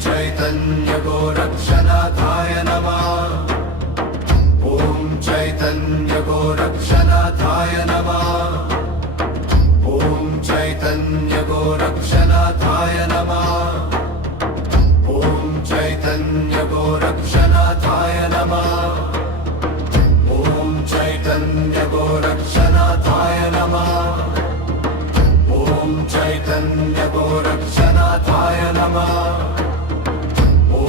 चैतन्य गोरक्षनाथाय नमः। ॐ चैतन्य गोरक्षनाथाय नमः। ॐ चैतन्य गोरक्षनाथाय नमः। ॐ चैतन्य गोरक्षनाथाय नमः। ॐ चैतन्य गोरक्षनाथाय नमः। ॐ चैतन्य गोरक्षनाथाय नमः। ॐ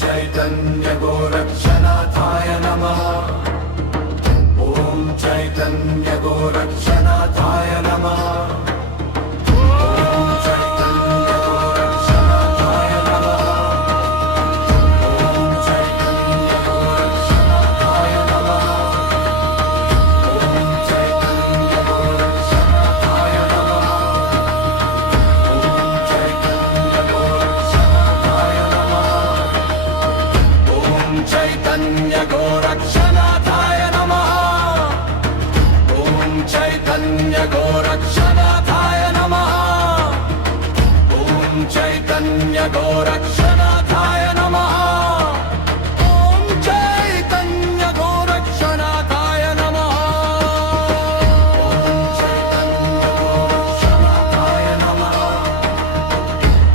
चैतन्य गोरक्षनाथाय नमः। ॐ चैतन्य गोरक्षनाथाय नमः। चैतन्य गोरक्षनाथाय नमः। ॐ चैतन्य गोरक्षनाथाय नमः। ॐ चैतन्य गोरक्षनाथाय नमः। ॐ चैतन्य गोरक्षनाथाय नमः। ॐ चैतन्य गोरक्षनाथाय नमः। चैतन्य गोरक्षनाथाय नमः। ॐ चैतन्य गोरक्षनाथाय नमः। ॐ चैतन्य गोरक्षनाथाय नमः।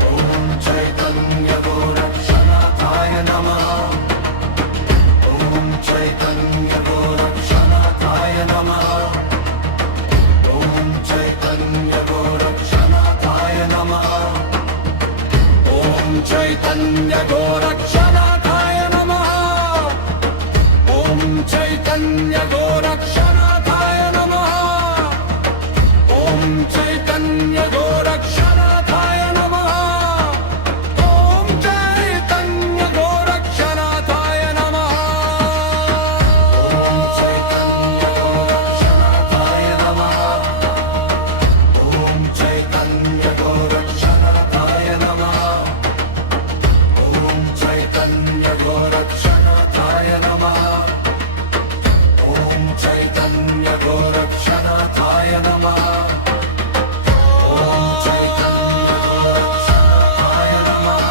ॐ चैतन्य गोरक्षनाथाय नमः। ॐ चैतन्य गोरक्षनाथाय नमः। ॐ चैतन्य गोरक्षनाथाय नमः। चैतन्य गोरक्षनाथाय नमः। ॐ चैतन्य गोरक्षनाथाय नमः। ॐ चैतन्य गोरक्षनाथाय नमः। ॐ चैतन्य गोरक्षनाथाय नमः। ॐ चैतन्य गोरक्षनाथाय नमः। ॐ चैतन्य गोरक्षनाथाय नमः।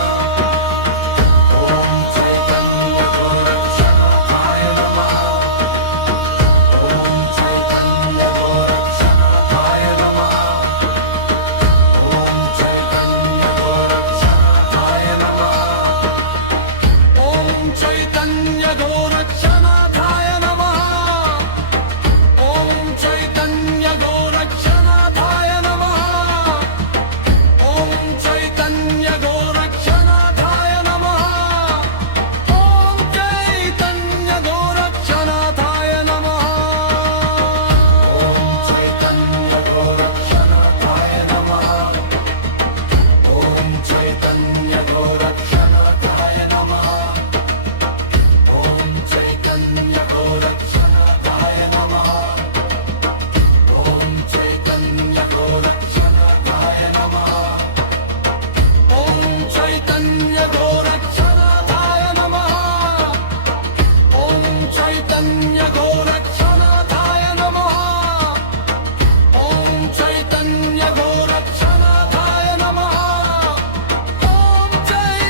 ॐ चैतन्य गोरक्षनाथाय नमः। ॐ चैतन्य गोरक्षनाथाय नमः। ॐ चैतन्य गोरक्षनाथाय नमः। ॐ चैतन्य गोरक्षनाथाय नमः। ॐ चैतन्य गोरक्षनाथाय नमः। ॐ चैतन्य गोरक्षनाथाय नमः। ॐ चैतन्य गोरक्षनाथाय नमः। ॐ चैतन्य गोरक्षनाथाय नमः। ॐ चैतन्य गोरक्षनाथाय नमः। ॐ चैतन्य गोरक्षनाथाय नमः। ॐ चैतन्य गोरक्षनाथाय नमः। ॐ चैतन्य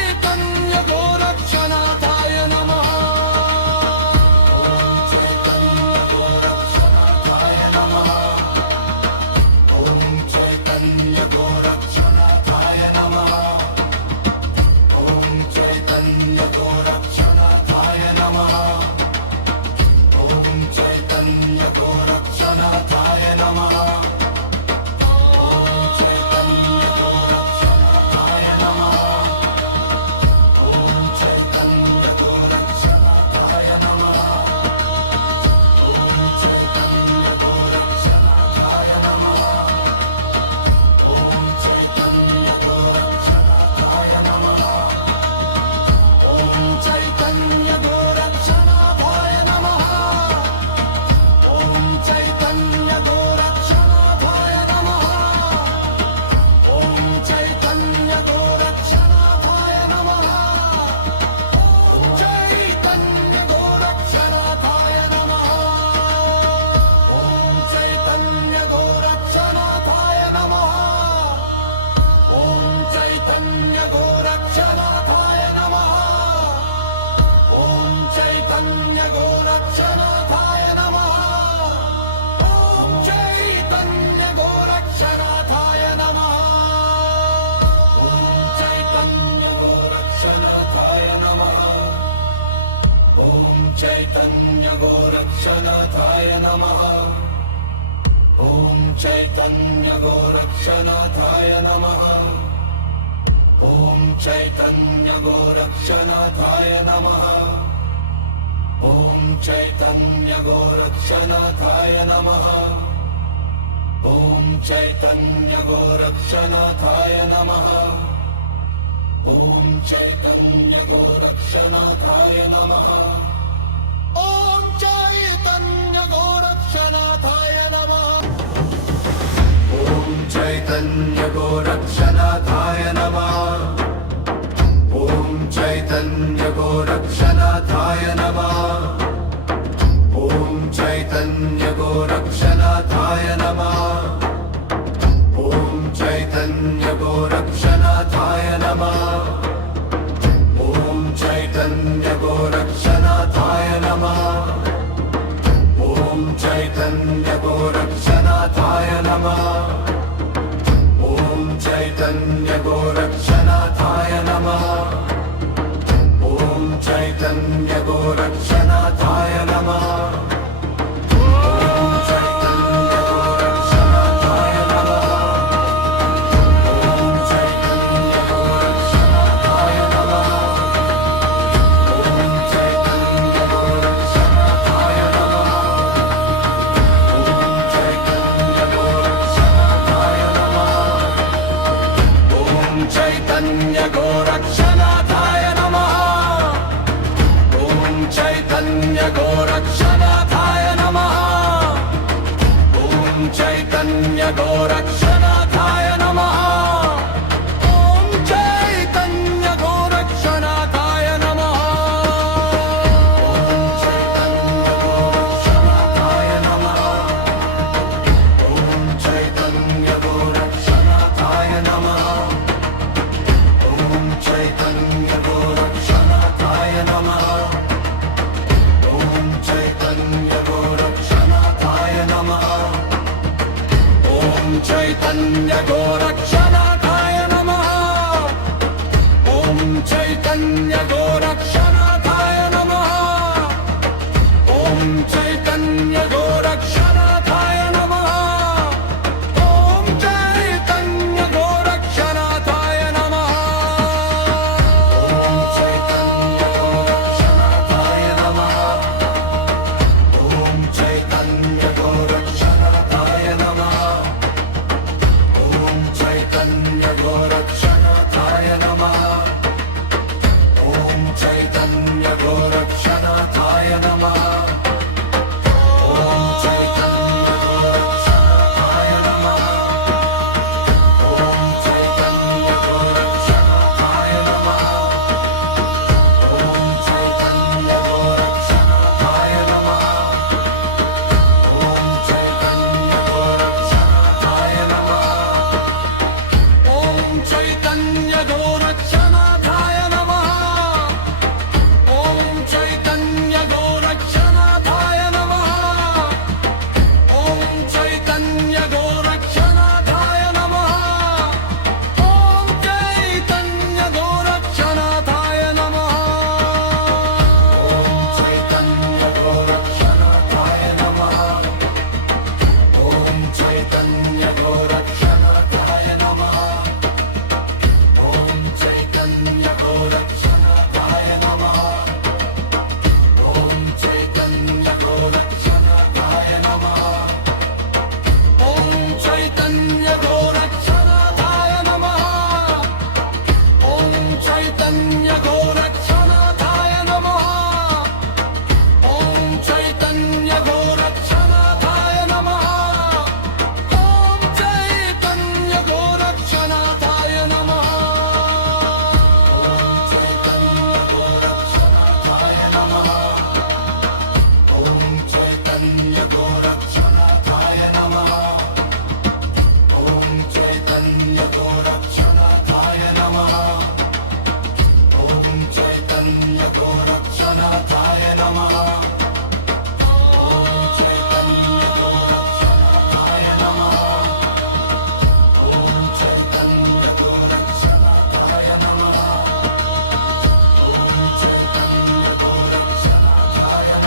चैतन्य गोरक्षनाथाय नमः। ॐ चैतन्य गोरक्षनाथाय नमः। ॐ चैतन्य गोरक्षनाथाय नमः। ॐ चैतन्य गोरक्षनाथाय नमः। ॐ चैतन्य गोरक्षनाथाय नमः। ॐ चैतन्य गोरक्षनाथाय नमः। ॐ चैतन्य गोरक्षनाथाय नमः। ॐ चैतन्य गोरक्षनाथाय नमः। ॐ चैतन्य गोरक्षनाथाय नमः। ॐ चैतन्य गोरक्षनाथाय नमः। ॐ चैतन्य गोरक्षनाथाय नमः। ॐ चैतन्य गोरक्षनाथाय नमः। ॐ चैतन्य गोरक्षनाथाय नमः। ॐ चैतन्य गोरक्षनाथाय नमः। ॐ चैतन्य गोरक्षनाथाय नमः। चैतन्य गोरक्षनाथाय नमः। ॐ चैतन्य गोरक्षनाथाय नमः। ॐ चैतन्य गोरक्षनाथाय नमः। ॐ चैतन्य गोरक्षनाथाय नमः। चैतन्य गोरक्षनाथाय नमः। ॐ चैतन्य गोरक्षनाथाय नमः। ॐ चैतन्य गोरक्षनाथाय नमः। ॐ चैतन्य गोरक्षनाथाय नमः। ॐ चैतन्य गोरक्षनाथाय नमः। ॐ चैतन्य गोरक्षनाथाय नमः।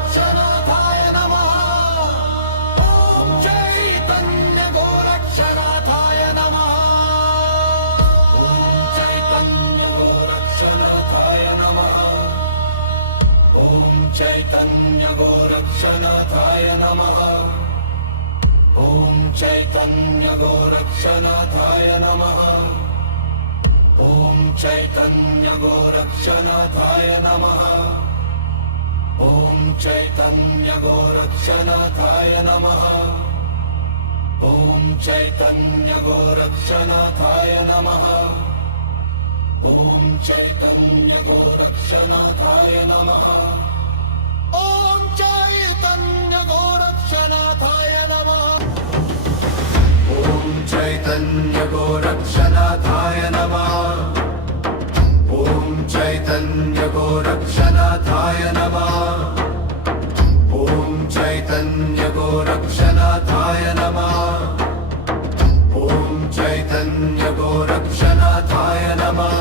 गोरक्षनाथाय नमः ॐ चैतन्य गोरक्षनाथाय नमः ॐ चैतन्य गोरक्षनाथाय नमः ॐ चैतन्य गोरक्षनाथाय नमः ॐ चैतन्य गोरक्षनाथाय नमः ॐ चैतन्य गोरक्षनाथाय नमः ॐ चैतन्य गोरक्षनाथाय नमः ॐ चैतन्य गोरक्षनाथाय नमः ॐ चैतन्य गोरक्षनाथाय नमः ॐ चैतन्य गोरक्षनाथाय नमः ॐ चैतन्य गोरक्षनाथाय नमः ॐ चैतन्य गोरक्षनाथाय नमः ॐ चैतन्य गोरक्षनाथाय नमः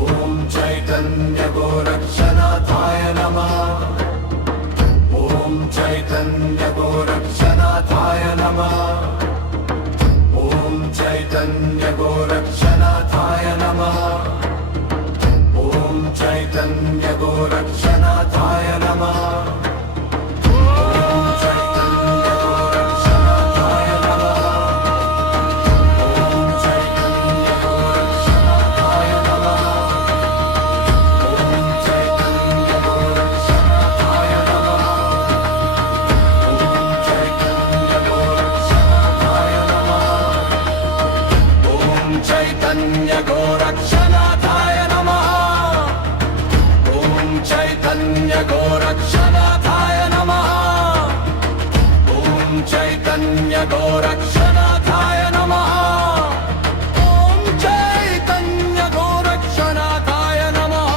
ॐ चैतन्य गोरक्षनाथाय नमः ॐ चैतन्य गोरक्षनाथाय नमः ॐ चैतन्य गोरक्षनाथाय नमः ॐ चैतन्य गोरक्षनाथाय नमः ॐ चैतन्य गोरक्षनाथाय नमः चैतन्य गोरक्षनाथाय नमः ॐ चैतन्य गोरक्षनाथाय नमः ॐ चैतन्य गोरक्षनाथाय नमः ॐ चैतन्य गोरक्षनाथाय नमः ॐ चैतन्य गोरक्षनाथाय नमः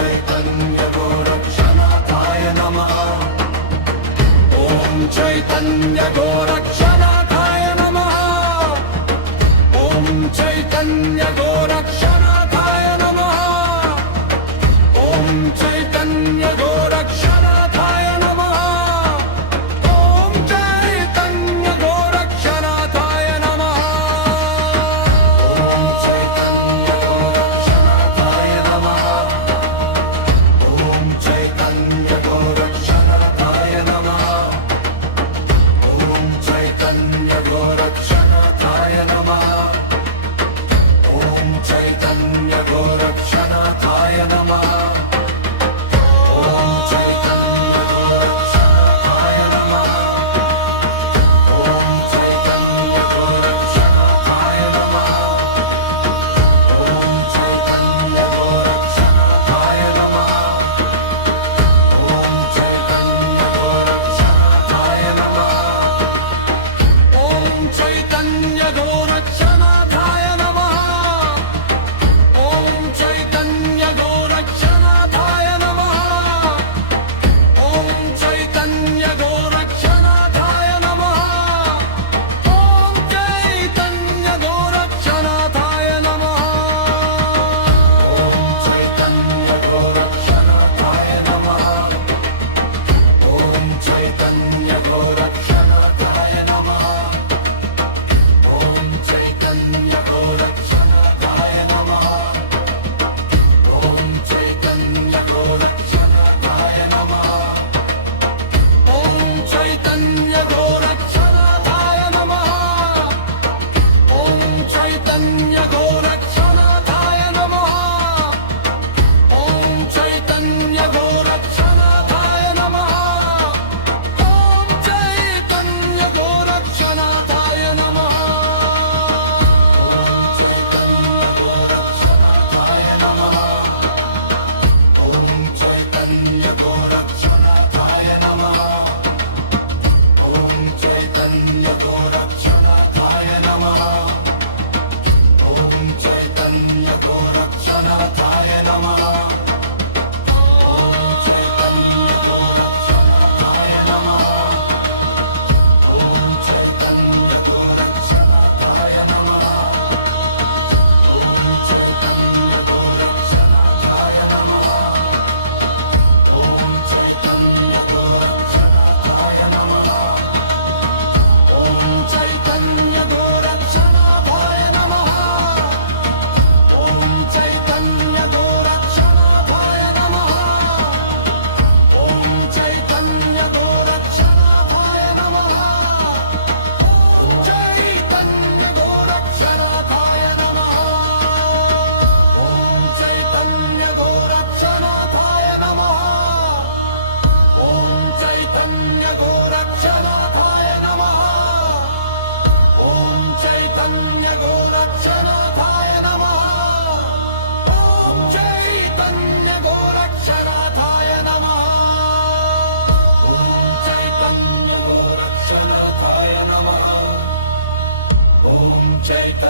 चैतन्य गोरक्षनाथाय नमः ॐ चैतन्य गोरक्षनाथाय नमः ॐ चैतन्य गोरक्षनाथाय नमः ॐ चैतन्य गोरक्षनाथाय नमः ॐ चैतन्य गोरक्षनाथाय नमः ॐ चैतन्य गोरक्षनाथाय नमः चैतन्य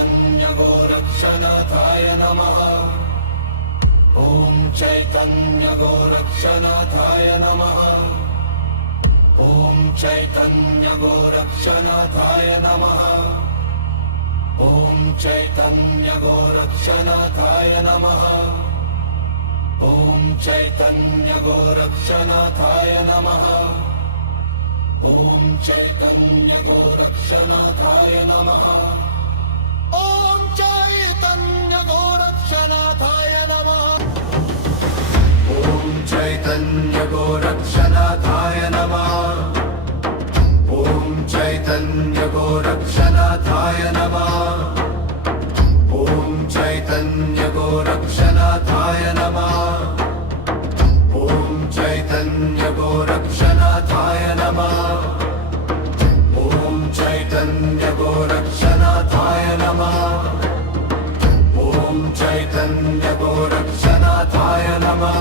चैतन्य गोरक्षनाथाय नमः। ॐ चैतन्य गोरक्षनाथाय नमः। ॐ चैतन्य गोरक्षनाथाय नमः। ॐ चैतन्य गोरक्षनाथाय नमः। ॐ चैतन्य गोरक्षनाथाय नमः। ॐ चैतन्य गोरक्षनाथाय नमः। ॐ चैतन्य गोरक्षनाथाय नमः। ॐ चैतन्य गोरक्षनाथाय नमः। ॐ चैतन्य गोरक्षनाथाय नमः। ॐ चैतन्य गोरक्षनाथाय नमः। ॐ चैतन्य गोरक्षनाथाय नमः। ॐ चैतन्य गोरक्षनाथाय नमः। ॐ चैतन्य गोरक्षनाथाय नमः।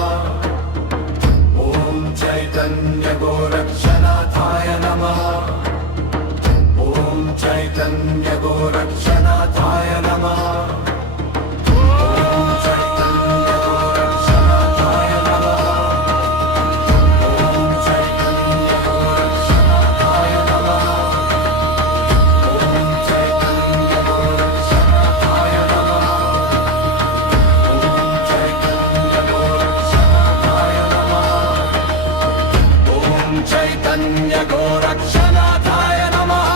ॐ चैतन्य गोरक्षनाथाय नमः। ॐ चैतन्य गोरक्षनाथाय नमः। चैतन्य गोरक्षनाथाय नमः।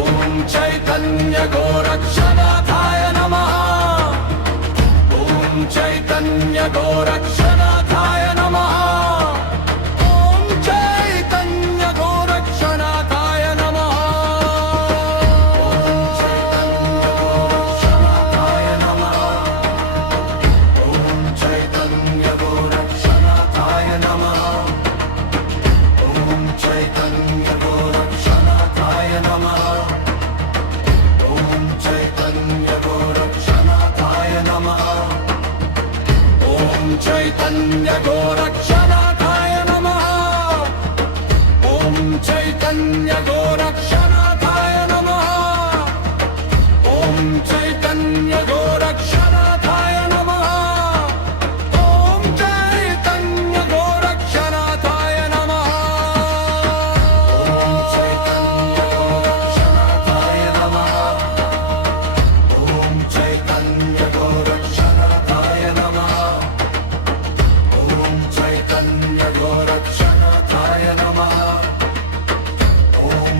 ॐ चैतन्य गोरक्षनाथाय नमः। ॐ चैतन्य गोरक्षनाथाय नमः। ॐ चैतन्य गोरक्षनाथाय नमः। चैतन्य गोरक्षनाथाय नमः। ॐ चैतन्य गोरक्षनाथाय नमः। ॐ चैतन्य गोरक्षनाथाय नमः। ॐ चैतन्य गोरक्षनाथाय नमः। ॐ चैतन्य गोरक्षनाथाय नमः। ॐ चैतन्य गोरक्षनाथाय नमः। गोरक्षनाथाय नमः। ॐ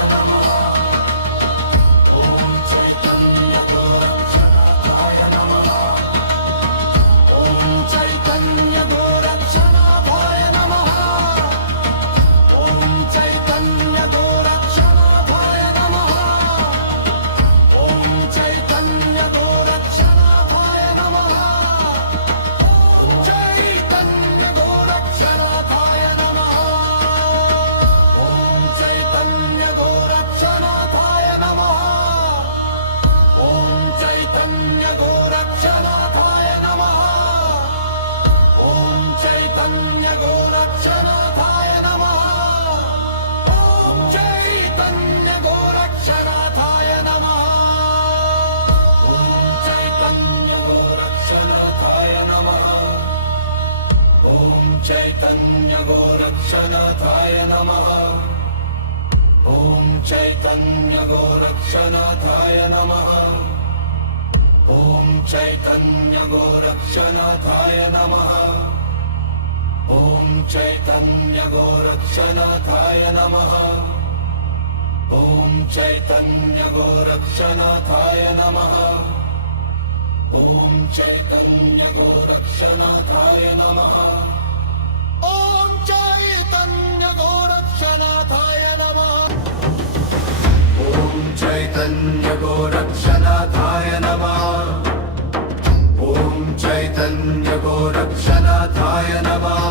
गोरक्षनाथाय नमः ॐ चैतन्य गोरक्षनाथाय नमः ॐ चैतन्य गोरक्षनाथाय नमः ॐ चैतन्य गोरक्षनाथाय नमः ॐ चैतन्य गोरक्षनाथाय नमः ॐ चैतन्य गोरक्षनाथाय नमः ॐ चैतन्य गोरक्षनाथाय नमः ॐ चैतन्य गोरक्षनाथाय नमः ॐ चैतन्य गोरक्षनाथाय नमः ॐ चैतन्य गोरक्षनाथाय नमः ॐ चैतन्य गोरक्षनाथाय नमः ॐ चैतन्य गोरक्षनाथाय नमः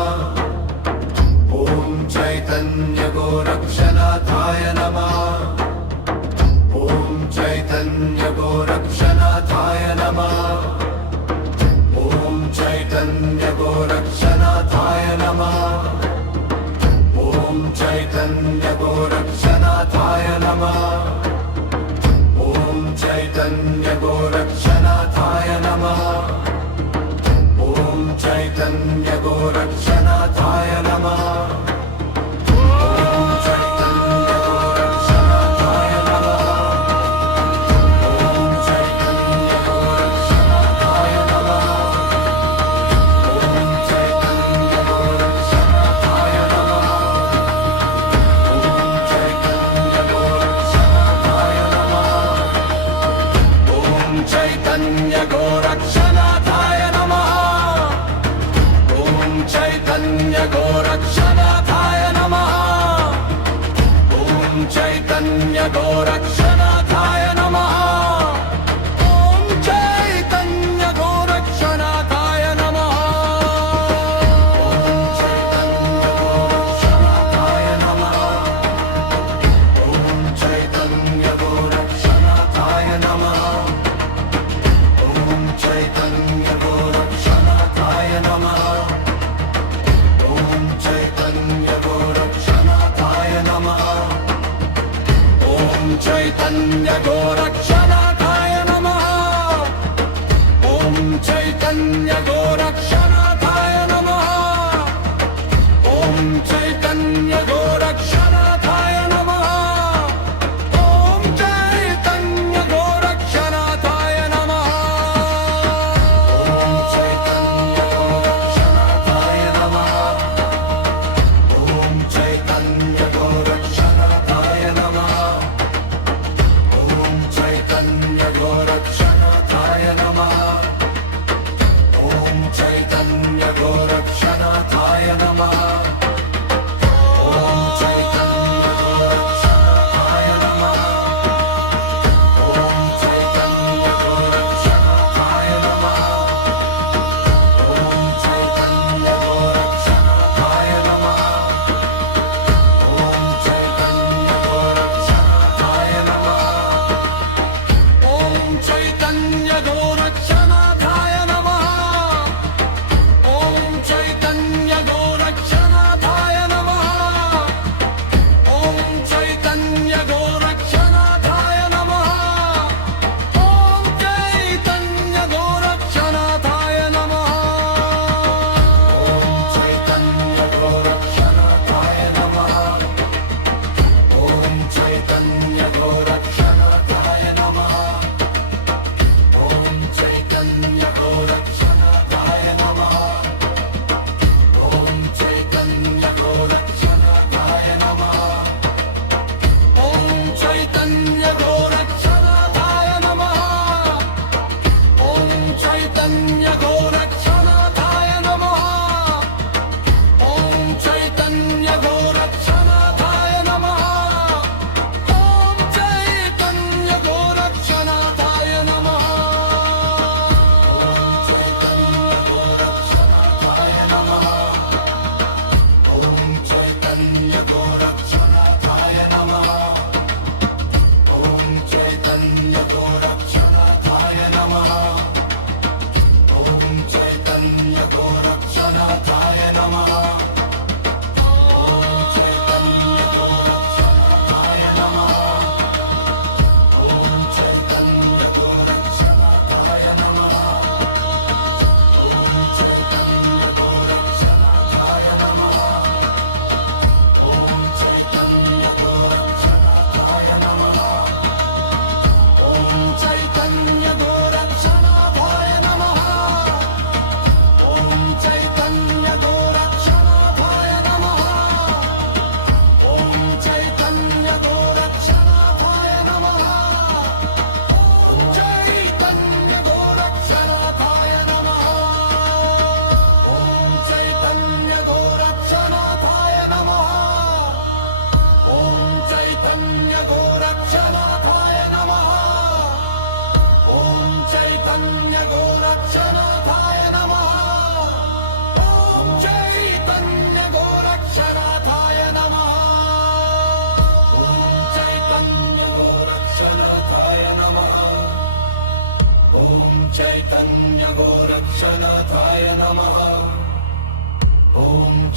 ॐ चैतन्य गोरक्षनाथाय नमः ॐ चैतन्य गोरक्षनाथाय नमः ॐ चैतन्य गोरक्षनाथाय नमः ॐ चैतन्य गोरक्षनाथाय नमः ॐ चैतन्य गोरक्षनाथाय नमः ॐ चैतन्य गोरक्षनाथाय नमः चैतन्य गोरक्षनाथाय नमः ॐ चैतन्य गोरक्षनाथाय नमः ॐ चैतन्य गोरक्षनाथाय नमः ॐ चैतन्य गोरक्षनाथाय नमः ॐ चैतन्य गोरक्षनाथाय नमः ॐ चैतन्य गोरक्षनाथाय नमः ॐ चैतन्य गोरक्षनाथाय नमः ॐ चैतन्य गोरक्षनाथाय नमः ॐ चैतन्य गोरक्षनाथाय नमः ॐ चैतन्य गोरक्षनाथाय नमः ॐ चैतन्य गोरक्षनाथाय नमः ॐ चैतन्य गोरक्षनाथाय नमः ॐ चैतन्य गोरक्षनाथाय नमः ॐ चैतन्य गोरक्षनाथाय नमः ॐ चैतन्य गोरक्षनाथाय नमः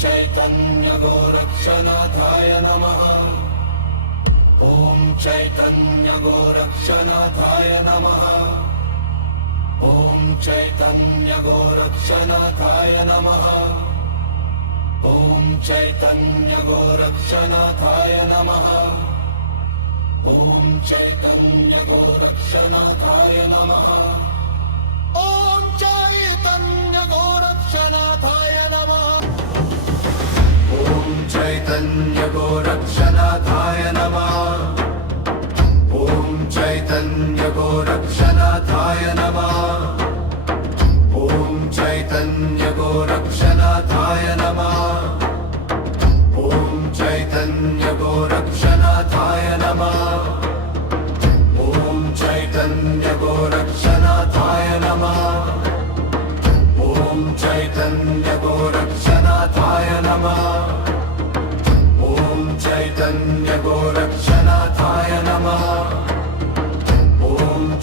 चैतन्य गोरक्षनाथाय नमः। ॐ चैतन्य गोरक्षनाथाय नमः। ॐ चैतन्य गोरक्षनाथाय नमः। ॐ चैतन्य गोरक्षनाथाय नमः। ॐ चैतन्य गोरक्षनाथाय नमः। ॐ चैतन्य गोरक्षनाथाय नमः। ॐ चैतन्य गोरक्षनाथाय नमः। ॐ चैतन्य गोरक्षनाथाय नमः। ॐ चैतन्य गोरक्षनाथाय नमः। ॐ चैतन्य गोरक्षनाथाय नमः। ॐ चैतन्य गोरक्षनाथाय नमः। ॐ चैतन्य गोरक्षनाथाय नमः। ॐ चैतन्य गोरक्षनाथाय नमः। ॐ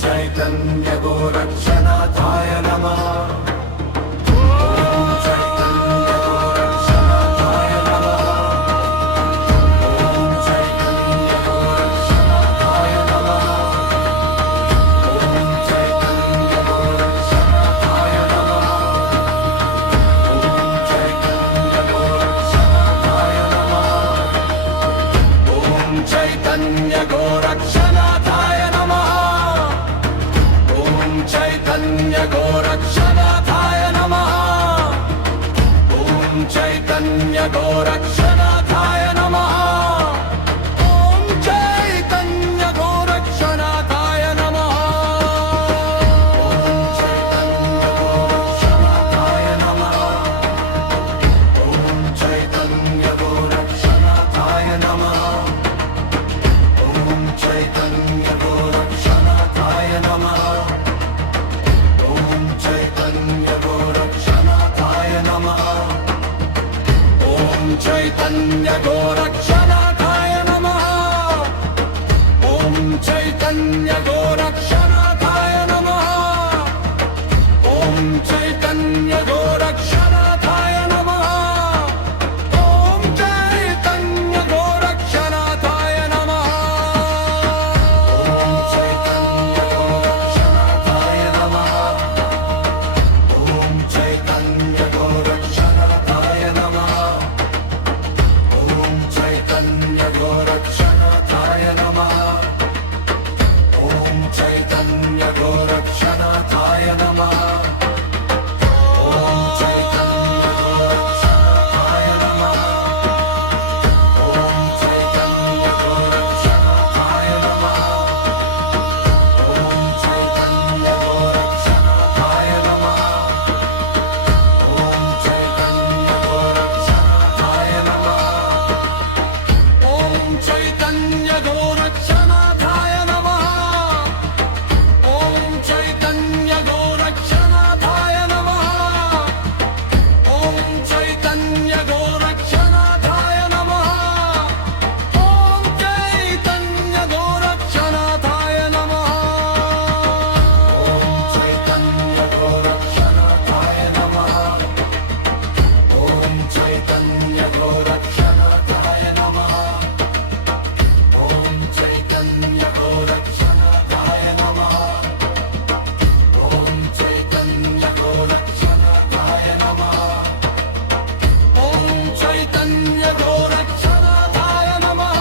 चैतन्य गोरक्षनाथाय नमः। चैतन्य गोरक्षनाथाय नमः। ॐ चैतन्य गोरक्षनाथाय नमः। ॐ चैतन्य गोरक्षनाथाय नमः। ॐ चैतन्य गोरक्षनाथाय नमः। चैतन्य गोरक्षनाथाय नमः। ॐ चैतन्य गोरक्षनाथाय नमः। ॐ चैतन्य गोरक्षनाथाय नमः। ॐ चैतन्य गोरक्षनाथाय नमः। ॐ चैतन्य गोरक्षनाथाय नमः। ॐ चैतन्य गोरक्षनाथाय नमः। गोरक्षनाथाय नमः। ॐ चैतन्य गोरक्षनाथाय नमः। ॐ चैतन्य गोरक्षनाथाय नमः। ॐ चैतन्य गोरक्षनाथाय नमः। ॐ चैतन्य गोरक्षनाथाय नमः। ॐ चैतन्य गोरक्षनाथाय नमः। ॐ चैतन्य गोरक्षनाथाय नमः। ॐ चैतन्य गोरक्षनाथाय नमः। ॐ चैतन्य गोरक्षनाथाय नमः। ॐ चैतन्य गोरक्षनाथाय नमः। ॐ चैतन्य गोरक्षनाथाय नमः। ॐ चैतन्य गोरक्षनाथाय नमः। ॐ चैतन्य गोरक्षनाथाय नमः। ॐ चैतन्य गोरक्षनाथाय नमः। ॐ चैतन्य गोरक्षनाथाय नमः।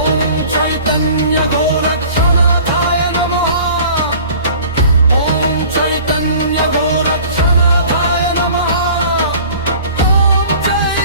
ॐ चैतन्य गोरक्षनाथाय नमः। ॐ चैतन्य गोरक्षनाथाय नमः। ॐ चैतन्य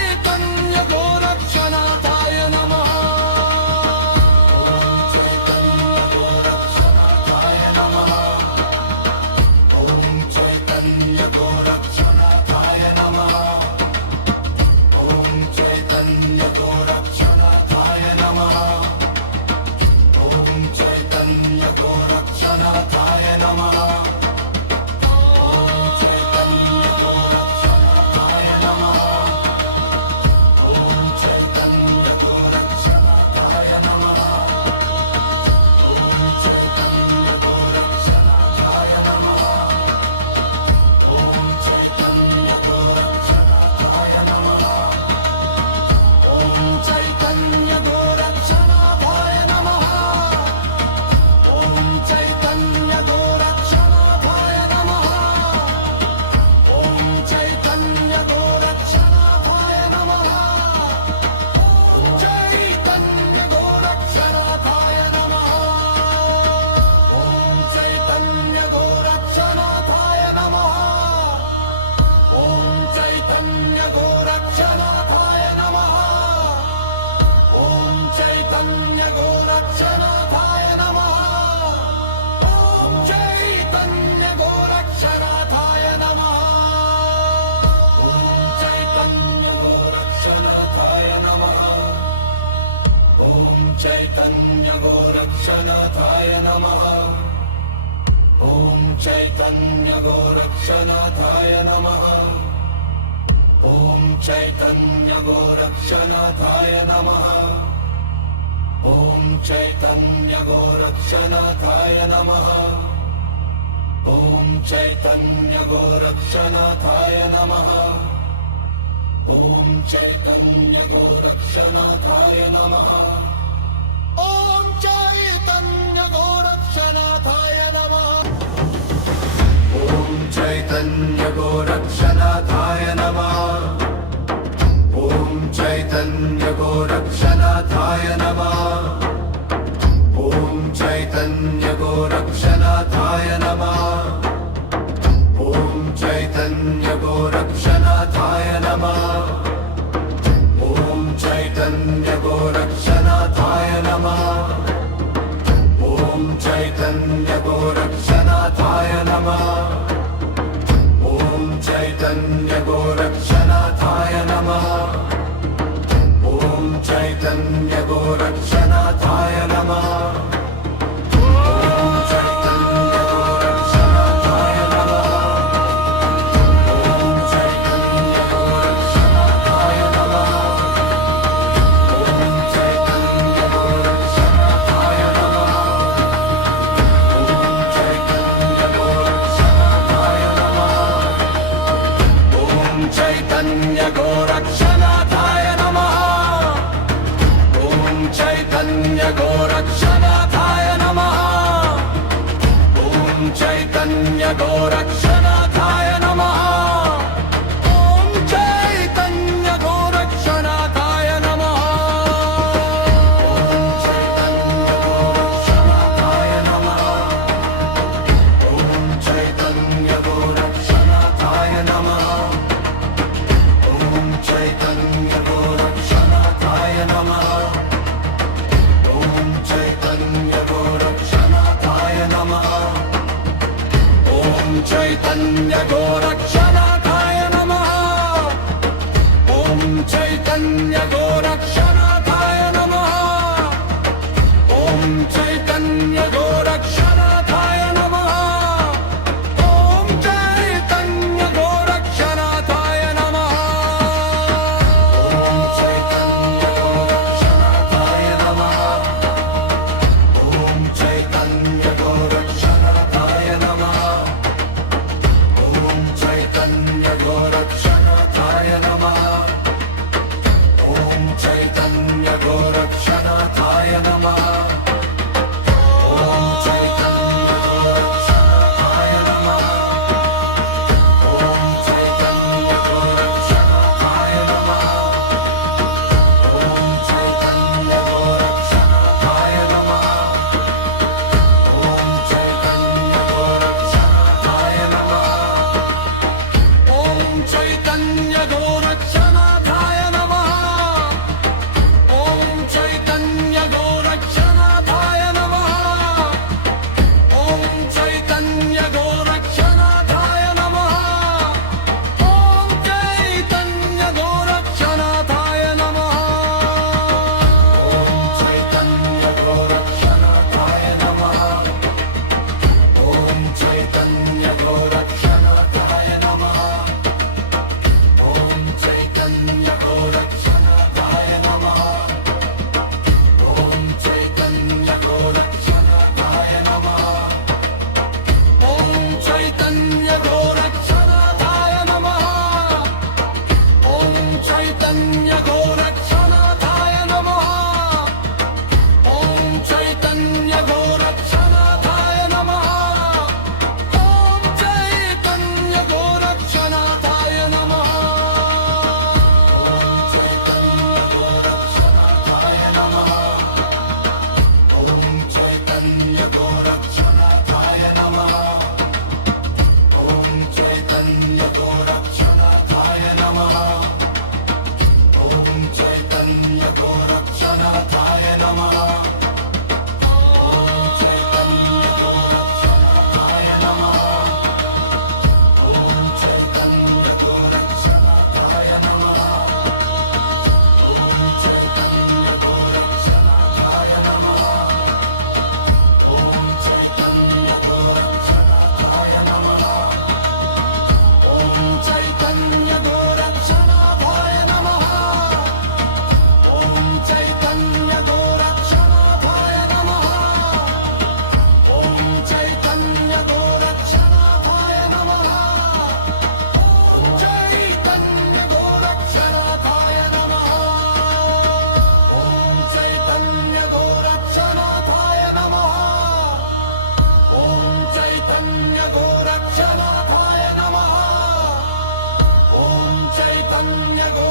चैतन्य गोरक्षनाथाय नमः। ॐ चैतन्य गोरक्षनाथाय नमः। ॐ चैतन्य गोरक्षनाथाय नमः। ॐ चैतन्य गोरक्षनाथाय नमः। ॐ चैतन्य गोरक्षनाथाय नमः। ॐ चैतन्य गोरक्षनाथाय नमः। ॐ चैतन्य गोरक्षनाथाय नमः। ॐ चैतन्य गोरक्षनाथाय नमः। ॐ चैतन्य गोरक्षनाथाय नमः। ॐ चैतन्य गोरक्षनाथाय नमः। ॐ चैतन्य गोरक्षनाथाय नमः। ॐ चैतन्य गोरक्षनाथाय नमः। ॐ चैतन्य गोरक्षनाथाय नमः। ॐ चैतन्य गोरक्षनाथाय नमः। ॐ चैतन्य गोरक्षनाथाय नमः। चैतन्य गोरक्षनाथाय नमः। ॐ चैतन्य गोरक्षनाथाय नमः। ॐ चैतन्य गोरक्षनाथाय नमः। ॐ चैतन्य गोरक्षनाथाय नमः। चैतन्य गोरक्षनाथाय नमः। ॐ चैतन्य गोरक्षनाथाय नमः। ॐ चैतन्य गोरक्षनाथाय नमः। ॐ चैतन्य गोरक्षनाथाय नमः। ॐ चैतन्य गोरक्षनाथाय नमः। ॐ चैतन्य गोरक्षनाथाय नमः। Chaitanya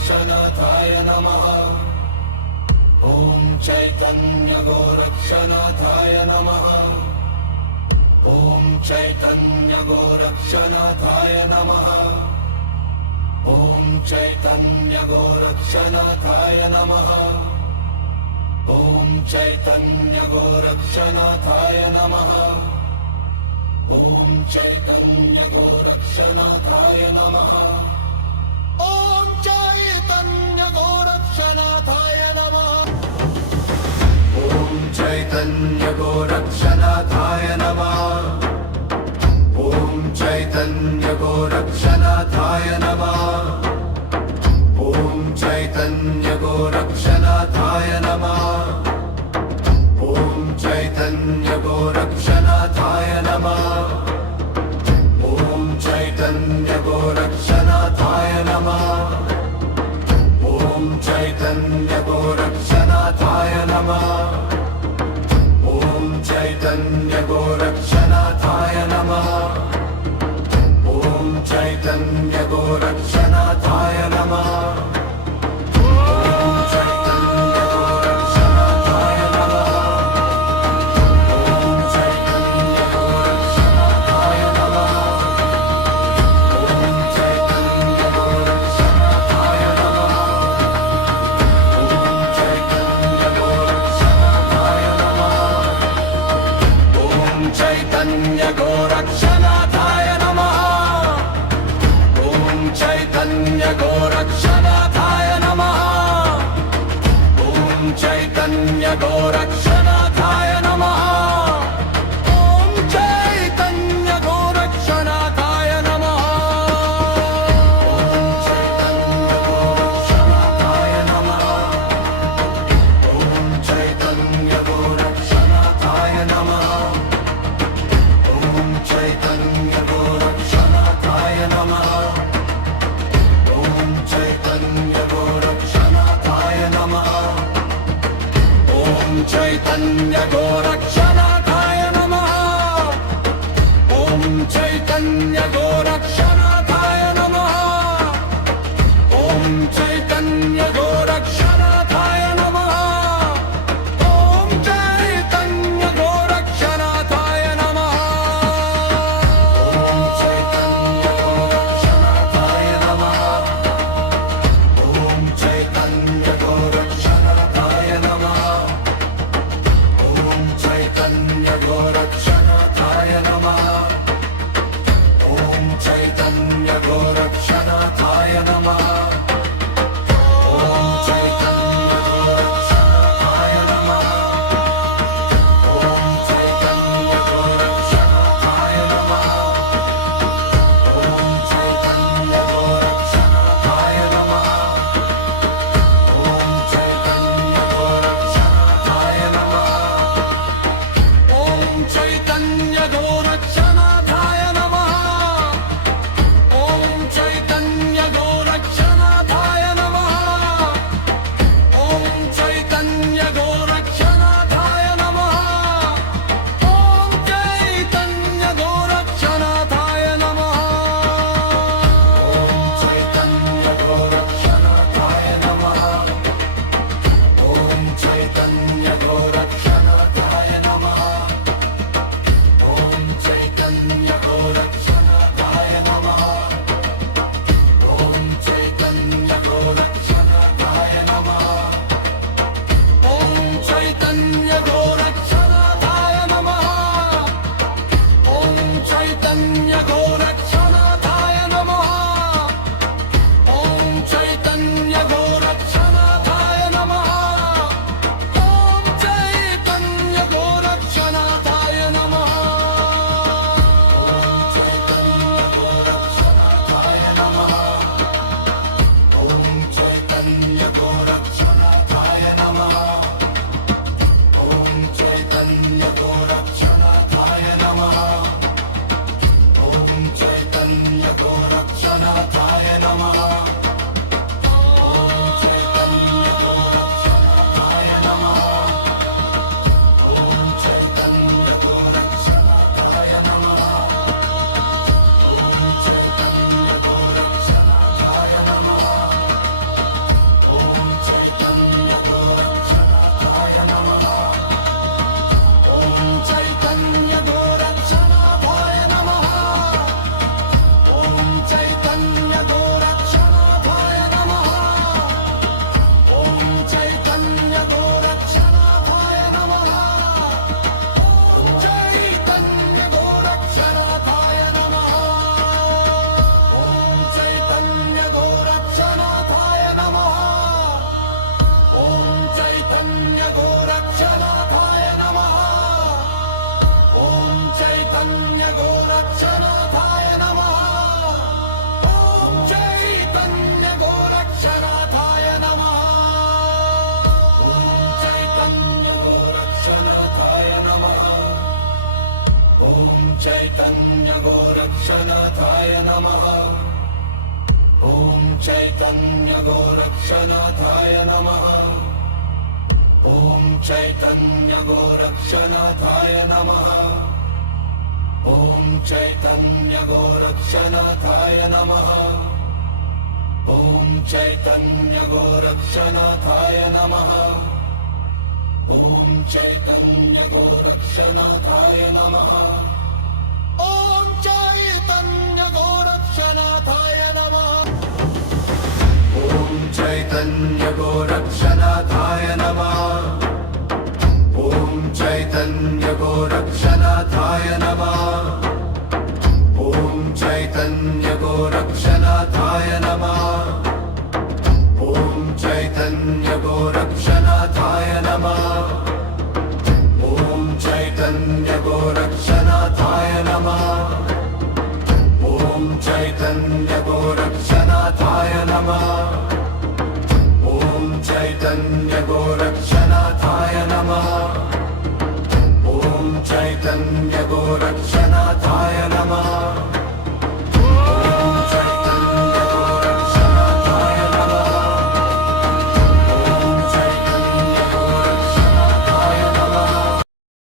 गोरक्षनाथाय नमः ॐ चैतन्य गोरक्षनाथाय नमः ॐ चैतन्य गोरक्षनाथाय नमः ॐ चैतन्य गोरक्षनाथाय नमः ॐ चैतन्य गोरक्षनाथाय नमः ॐ चैतन्य गोरक्षनाथाय नमः ॐ चैतन्य गोरक्षनाथाय नमः ॐ चैतन्य गोरक्षनाथाय नमः ॐ चैतन्य गोरक्षनाथाय नमः ॐ चैतन्य गोरक्षनाथाय नमः ॐ चैतन्य गोरक्षनाथाय नमः ॐ चैतन्य गोरक्षनाथाय नमः ॐ चैतन्य गोरक्षनाथाय नमः ॐ चैतन्य गोरक्षनाथाय नमः ॐ चैतन्य गोरक्षनाथाय नमः चैतन्य गोरक्षनाथाय नमः ॐ चैतन्य गोरक्षनाथाय नमः ॐ चैतन्य गोरक्षनाथाय नमः ॐ चैतन्य गोरक्षनाथाय नमः चैतन्य गोरक्षनाथाय नमः चैतन्य गोरक्षनाथाय नमः ॐ चैतन्य गोरक्षनाथाय नमः ॐ चैतन्य गोरक्षनाथाय नमः ॐ चैतन्य गोरक्षनाथाय नमः ॐ चैतन्य गोरक्षनाथाय नमः ॐ चैतन्य गोरक्षनाथाय नमः चैतन्य गोरक्षनाथाय नमः ॐ चैतन्य गोरक्षनाथाय नमः। ॐ चैतन्य गोरक्षनाथाय नमः। ॐ चैतन्य गोरक्षनाथाय नमः। ॐ चैतन्य गोरक्षनाथाय नमः। ॐ चैतन्य गोरक्षनाथाय नमः। ॐ चैतन्य गोरक्षनाथाय नमः। ॐ चैतन्य गोरक्षनाथाय नमः। ॐ चैतन्य गोरक्षनाथाय नमः। ॐ चैतन्य गोरक्षनाथाय नमः। ॐ चैतन्य गोरक्षनाथाय नमः। ॐ चैतन्य गोरक्षनाथाय नमः। ॐ चैतन्य गोरक्षनाथाय नमः। ॐ चैतन्य गोरक्षनाथाय नमः। ॐ चैतन्य गोरक्षनाथाय नमः। ॐ चैतन्य